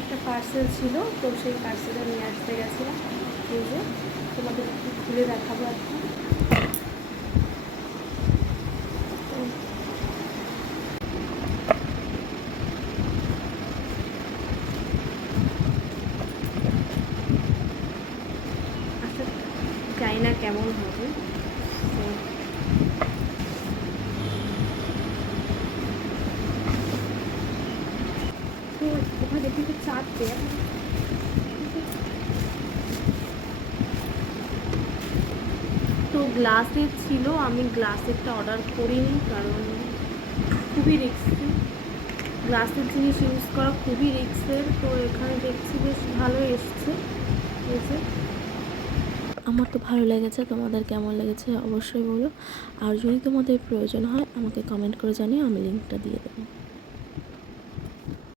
একটা পার্সেল ছিল, তো সেই পার্সেলটা নিয়ে আসতে গেছিলাম। এই যে তোমাদের খুলে দেখাবো এখন। আচ্ছা, জানি না কেমন হবে। তো ওখানে দেখি তো চারটে, তো গ্লাসের ছিল, আমি গ্লাসেরটা অর্ডার করিনি কারণ খুবই রিস্কি। গ্লাসের জিনিস ইউজ করা খুবই রিস্কের। তো এখানে দেখছি বেশ ভালোই এসছে। এই যে আমার তো ভালো লেগেছে, তোমাদের কেমন লেগেছে অবশ্যই বলো। আর যদি তোমাদের প্রয়োজন হয় আমাকে কমেন্ট করে জানিও, আমি লিঙ্কটা দিয়ে দেবো।